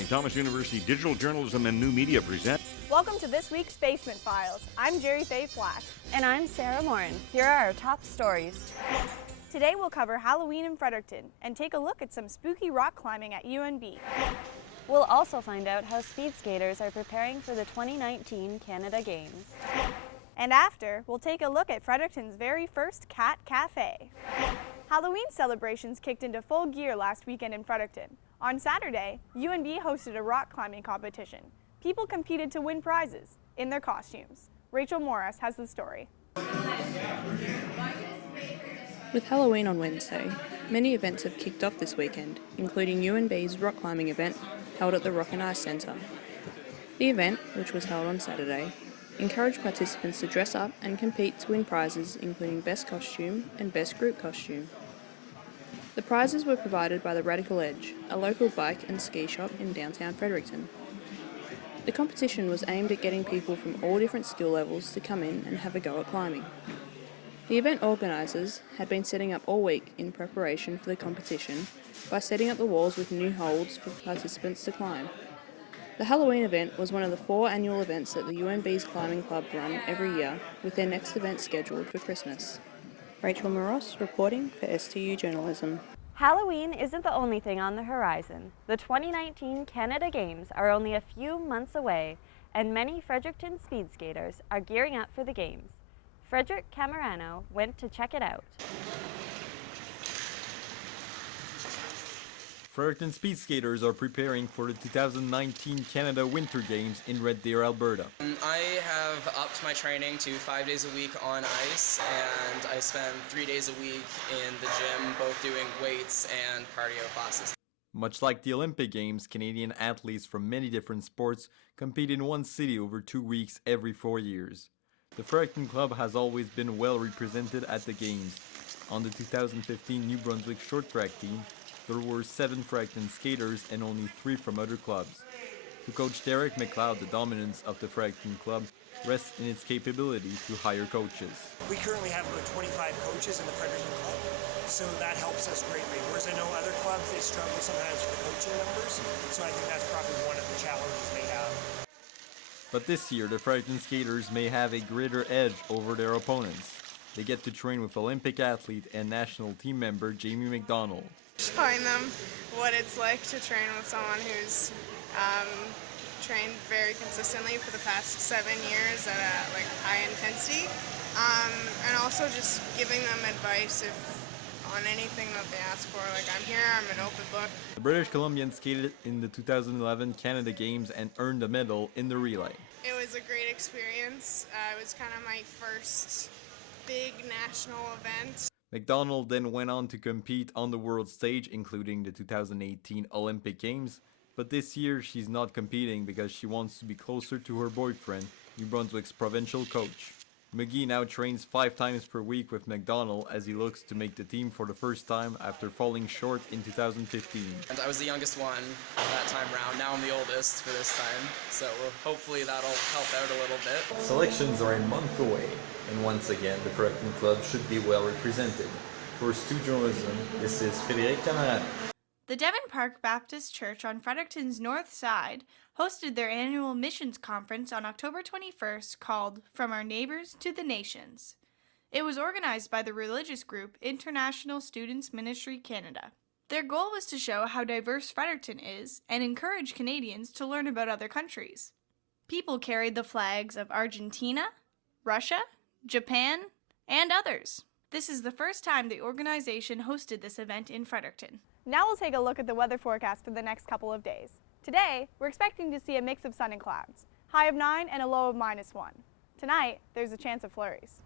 St. Thomas University Digital Journalism and New Media present. Welcome to this week's Basement Files. I'm Jerry Faye Flack. And I'm Sarah Morin. Here are our top stories. Today we'll cover Halloween in Fredericton and take a look at some spooky rock climbing at UNB. We'll also find out how speed skaters are preparing for the 2019 Canada Games. And after, we'll take a look at Fredericton's very first cat cafe. Halloween celebrations kicked into full gear last weekend in Fredericton. On Saturday, UNB hosted a rock climbing competition. People competed to win prizes in their costumes. Rachel Morris has the story. With Halloween on Wednesday, many events have kicked off this weekend, including UNB's rock climbing event held at the Rock and Ice Centre. The event, which was held on Saturday, encouraged participants to dress up and compete to win prizes including Best Costume and Best Group Costume. The prizes were provided by the Radical Edge, a local bike and ski shop in downtown Fredericton. The competition was aimed at getting people from all different skill levels to come in and have a go at climbing. The event organisers had been setting up all week in preparation for the competition by setting up the walls with new holds for participants to climb. The Halloween event was one of the 4 annual events that the UNB's Climbing Club run every year, with their next event scheduled for Christmas. Rachel Moros reporting for STU Journalism. Halloween isn't the only thing on the horizon. The 2019 Canada Games are only a few months away, and many Fredericton speed skaters are gearing up for the Games. Frederick Camerano went to check it out. Fredericton speed skaters are preparing for the 2019 Canada Winter Games in Red Deer, Alberta. I have upped my training to 5 days a week on ice, and I spend 3 days a week in the gym, both doing weights and cardio classes. Much like the Olympic Games, Canadian athletes from many different sports compete in one city over 2 weeks every 4 years. The Fredericton Club has always been well represented at the Games. On the 2015 New Brunswick short track team, there were 7 Fredericton skaters and only 3 from other clubs. To coach Derek McLeod, the dominance of the Fredericton Club rests in its capability to hire coaches. We currently have about 25 coaches in the Fredericton Club, so that helps us greatly. Whereas I know other clubs, they struggle sometimes with the coaching numbers, so I think that's probably one of the challenges they have. But this year, the Fredericton skaters may have a greater edge over their opponents. They get to train with Olympic athlete and national team member Jamie McDonald. Showing them what it's like to train with someone who's trained very consistently for the past 7 years at a high intensity, and also just giving them advice on anything that they ask for. I'm here, I'm an open book. The British Columbian skated in the 2011 Canada Games and earned a medal in the relay. It was a great experience. It was kind of my first big national event. McDonald then went on to compete on the world stage, including the 2018 Olympic Games, but this year she's not competing because she wants to be closer to her boyfriend, New Brunswick's provincial coach. McGee now trains 5 times per week with McDonald as he looks to make the team for the first time after falling short in 2015. And I was the youngest one that time round. Now I'm the oldest for this time, so hopefully that'll help out a little bit. Selections are a month away, and once again the Fredericton Club should be well represented. For STU Journalism, this is Fredericton. The Devon Park Baptist Church on Fredericton's north side hosted their annual missions conference on October 21st called From Our Neighbors to the Nations. It was organized by the religious group International Students Ministry Canada. Their goal was to show how diverse Fredericton is and encourage Canadians to learn about other countries. People carried the flags of Argentina, Russia, Japan, and others. This is the first time the organization hosted this event in Fredericton. Now we'll take a look at the weather forecast for the next couple of days. Today, we're expecting to see a mix of sun and clouds, high of 9 and a low of -1. Tonight, there's a chance of flurries.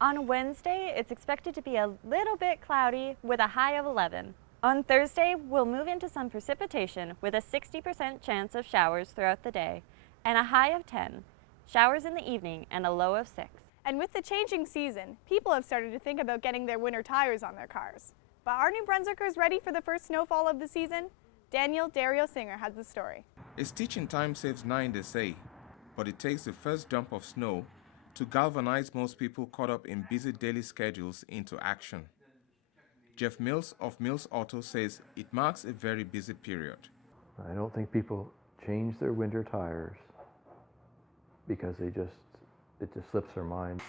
On Wednesday, it's expected to be a little bit cloudy with a high of 11. On Thursday, we'll move into some precipitation with a 60% chance of showers throughout the day and a high of 10, showers in the evening and a low of 6. And with the changing season, people have started to think about getting their winter tires on their cars. But are New Brunswickers ready for the first snowfall of the season? Daniel Dairo-Singerr has the story. A stitch in time saves 9, they say, but it takes the first dump of snow to galvanize most people caught up in busy daily schedules into action. Jeff Mills of Mills Auto says it marks a very busy period. I don't think people change their winter tires because it just slips their mind.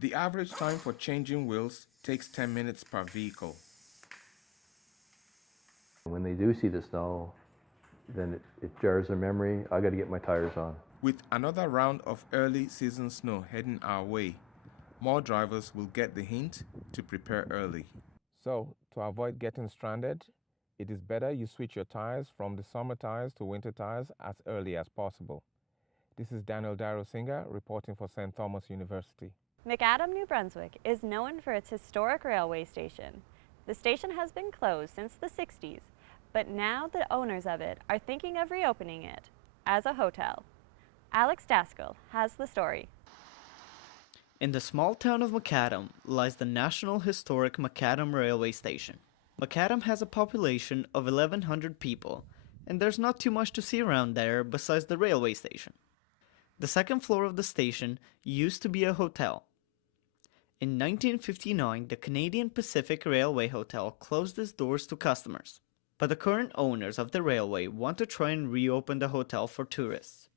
The average time for changing wheels takes 10 minutes per vehicle. When they do see the snow, then it jars their memory. I got to get my tires on. With another round of early season snow heading our way, more drivers will get the hint to prepare early. So, to avoid getting stranded, it is better you switch your tires from the summer tires to winter tires as early as possible. This is Dairo-Singerr reporting for St. Thomas University. McAdam, New Brunswick is known for its historic railway station. The station has been closed since the 60s, but now the owners of it are thinking of reopening it as a hotel. Alex Daskell has the story. In the small town of McAdam lies the National Historic McAdam Railway Station. McAdam has a population of 1,100 people, and there's not too much to see around there besides the railway station. The second floor of the station used to be a hotel. In 1959, the Canadian Pacific Railway Hotel closed its doors to customers, but the current owners of the railway want to try and reopen the hotel for tourists.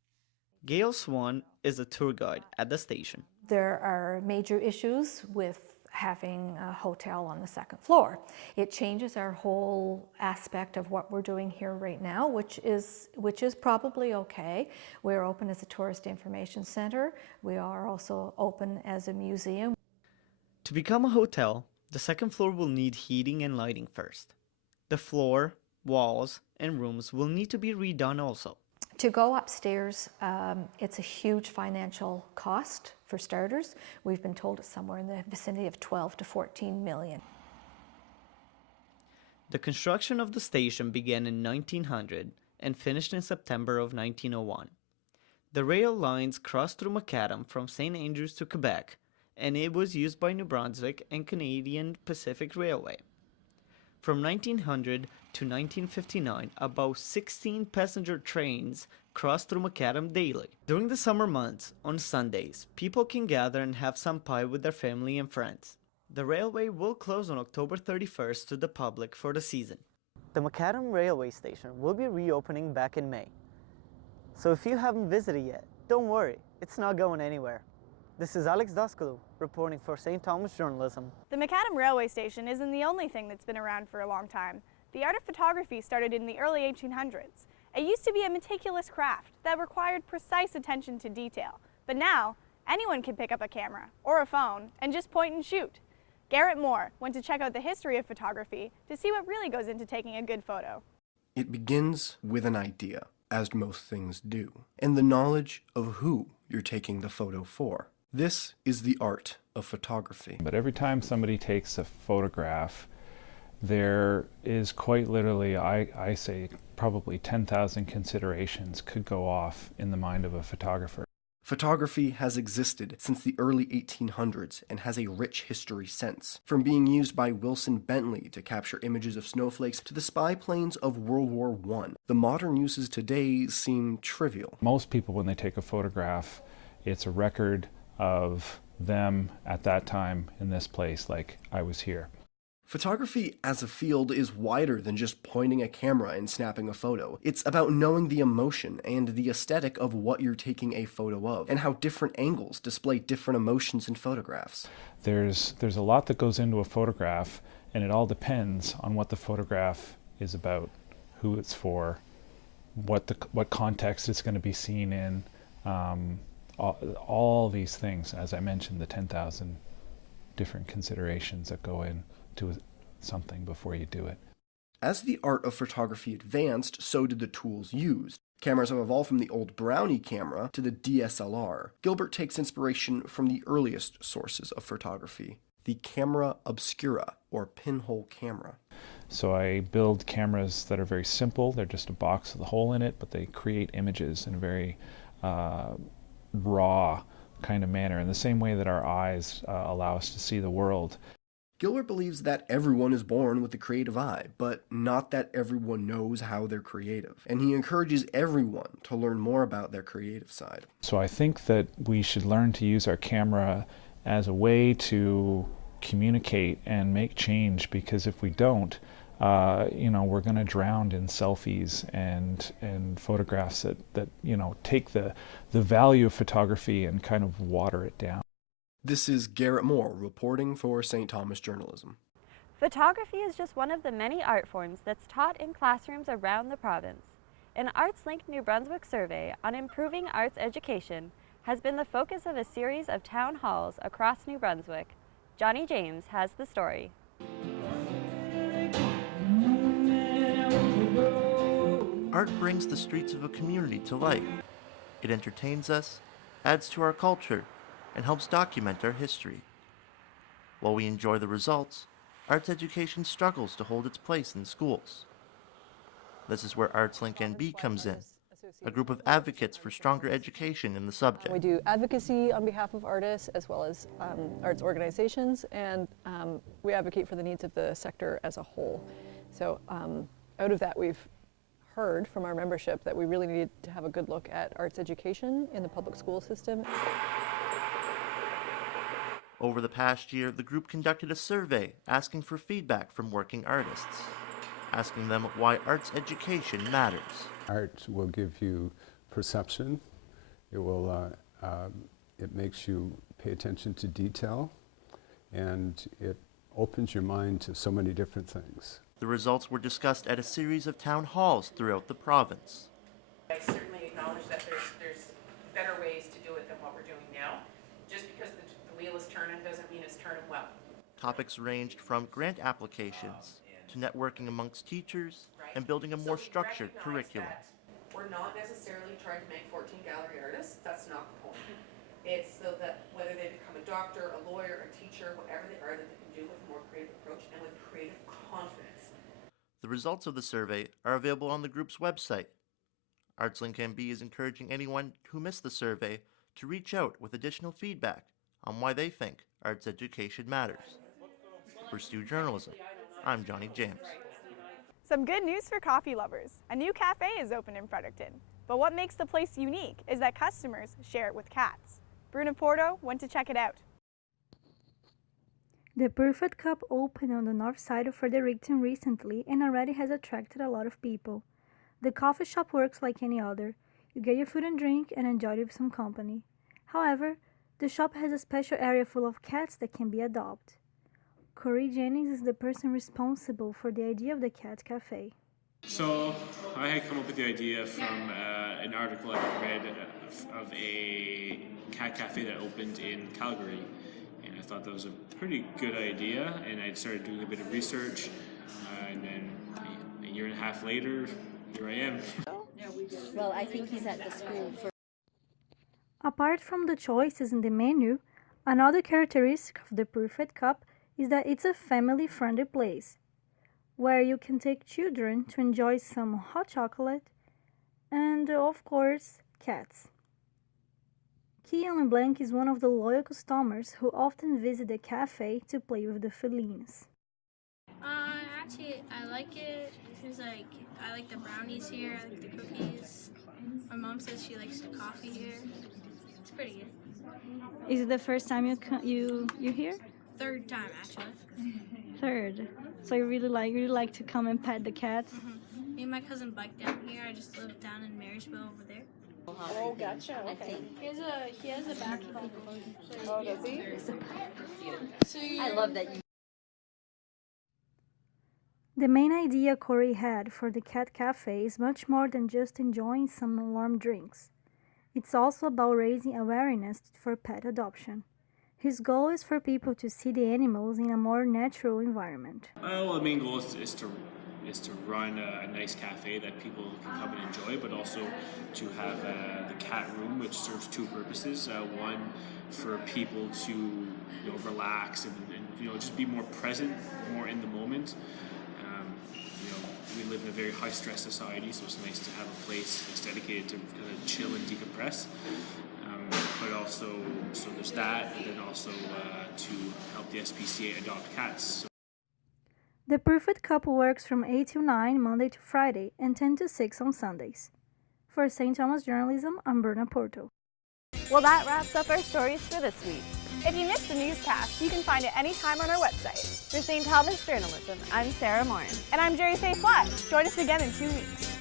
Gail Swan is a tour guide at the station. There are major issues with having a hotel on the second floor. It changes our whole aspect of what we're doing here right now, which is probably okay. We're open as a tourist information center. We are also open as a museum. To become a hotel, the second floor will need heating and lighting first. The floor, walls, and rooms will need to be redone also. To go upstairs, it's a huge financial cost for starters. We've been told it's somewhere in the vicinity of 12 to 14 million. The construction of the station began in 1900 and finished in September of 1901. The rail lines crossed through McAdam from St. Andrews to Quebec, and it was used by New Brunswick and Canadian Pacific Railway. From 1900 to 1959, about 16 passenger trains crossed through McAdam daily. During the summer months, on Sundays, people can gather and have some pie with their family and friends. The railway will close on October 31st to the public for the season. The McAdam railway station will be reopening back in May. So if you haven't visited yet, don't worry, it's not going anywhere. This is Alex Daskell reporting for St. Thomas Journalism. The McAdam railway station isn't the only thing that's been around for a long time. The art of photography started in the early 1800s. It used to be a meticulous craft that required precise attention to detail. But now, anyone can pick up a camera or a phone and just point and shoot. Garrett Moore went to check out the history of photography to see what really goes into taking a good photo. It begins with an idea, as most things do, and the knowledge of who you're taking the photo for. This is the art of photography. But every time somebody takes a photograph, there is quite literally, I say, probably 10,000 considerations could go off in the mind of a photographer. Photography has existed since the early 1800s and has a rich history since. From being used by Wilson Bentley to capture images of snowflakes to the spy planes of World War I, the modern uses today seem trivial. Most people, when they take a photograph, it's a record of them at that time in this place, like I was here. Photography as a field is wider than just pointing a camera and snapping a photo. It's about knowing the emotion and the aesthetic of what you're taking a photo of, and how different angles display different emotions in photographs. There's a lot that goes into a photograph, and it all depends on what the photograph is about, who it's for, what context it's going to be seen in. All these things, as I mentioned, the 10,000 different considerations that go into something before you do it. As the art of photography advanced, so did the tools used. Cameras have evolved from the old Brownie camera to the DSLR. Gilbert takes inspiration from the earliest sources of photography, the camera obscura, or pinhole camera. So I build cameras that are very simple. They're just a box with a hole in it, but they create images in a very raw kind of manner, in the same way that our eyes allow us to see the world. Gilbert believes that everyone is born with a creative eye, but not that everyone knows how they're creative, and he encourages everyone to learn more about their creative side. So I think that we should learn to use our camera as a way to communicate and make change, because if we don't, we're going to drown in selfies and photographs that take the value of photography and kind of water it down. This is Garrett Moore reporting for St. Thomas Journalism. Photography is just one of the many art forms that's taught in classrooms around the province. An ArtsLink New Brunswick survey on improving arts education has been the focus of a series of town halls across New Brunswick. Johnny James has the story. Art brings the streets of a community to life. It entertains us, adds to our culture, and helps document our history. While we enjoy the results, arts education struggles to hold its place in schools. This is where ArtsLink NB comes in, a group of advocates for stronger education in the subject. We do advocacy on behalf of artists as well as arts organizations, and we advocate for the needs of the sector as a whole. So out of that, we've heard from our membership that we really need to have a good look at arts education in the public school system. Over the past year, the group conducted a survey asking for feedback from working artists, asking them why arts education matters. Art will give you perception. It will, it makes you pay attention to detail, and it opens your mind to so many different things. The results were discussed at a series of town halls throughout the province. I certainly acknowledge that there's better ways to do it than what we're doing now. Just because the wheel is turning doesn't mean it's turning well. Topics ranged from grant applications to networking amongst teachers and building a more structured curriculum. We're not necessarily trying to make 14 gallery artists. That's not the point. It's so that whether they become a doctor, a lawyer, a teacher, whatever they are, that they can do with a more creative approach and with creative confidence. The results of the survey are available on the group's website. ArtsLink NB is encouraging anyone who missed the survey to reach out with additional feedback on why they think arts education matters. For Stu Journalism, I'm Johnny James. Some good news for coffee lovers. A new cafe is open in Fredericton. But what makes the place unique is that customers share it with cats. Bruna Porto went to check it out. The Perfect Cup opened on the north side of Fredericton recently and already has attracted a lot of people. The coffee shop works like any other. You get your food and drink and enjoy it with some company. However, the shop has a special area full of cats that can be adopted. Corey Jennings is the person responsible for the idea of the cat cafe. So I had come up with the idea from an article I read of a cat cafe that opened in Calgary. And I thought that was a pretty good idea, and I started doing a bit of research, and then a year and a half later, here I am. Well, I think he's at the school for... Apart from the choices in the menu, another characteristic of the Perfect Cup is that it's a family-friendly place, where you can take children to enjoy some hot chocolate and, of course, cats. Kian LeBlanc is one of the loyal customers who often visit the cafe to play with the felines. Actually, I like it. It's like, I like the brownies here, I like the cookies. My mom says she likes the coffee here. It's pretty good. Is it the first time you're here? Third time, actually. Third. So you really like to come and pet the cats? Me and my cousin bike down here. I just live down in Marysville over there. Oh, gotcha. Okay. He has a basketball court. Oh, does he? So I love that you... The main idea Corey had for the cat cafe is much more than just enjoying some warm drinks. It's also about raising awareness for pet adoption. His goal is for people to see the animals in a more natural environment. Well, the main goal is to run a nice cafe that people can come and enjoy, but also to have the cat room, which serves two purposes. One, for people to relax and just be more present, more in the moment. We live in a very high-stress society, so it's nice to have a place that's dedicated to kind of chill and decompress. But also, so there's that, and then also to help the SPCA adopt cats. So the Perfect Cup works from 8 to 9 Monday to Friday and 10 to 6 on Sundays. For St. Thomas Journalism, I'm Bruna Porto. Well, that wraps up our stories for this week. If you missed a newscast, you can find it anytime on our website. For St. Thomas Journalism, I'm Sarah Morin. And I'm Jerry Faye Flat. Join us again in 2 weeks.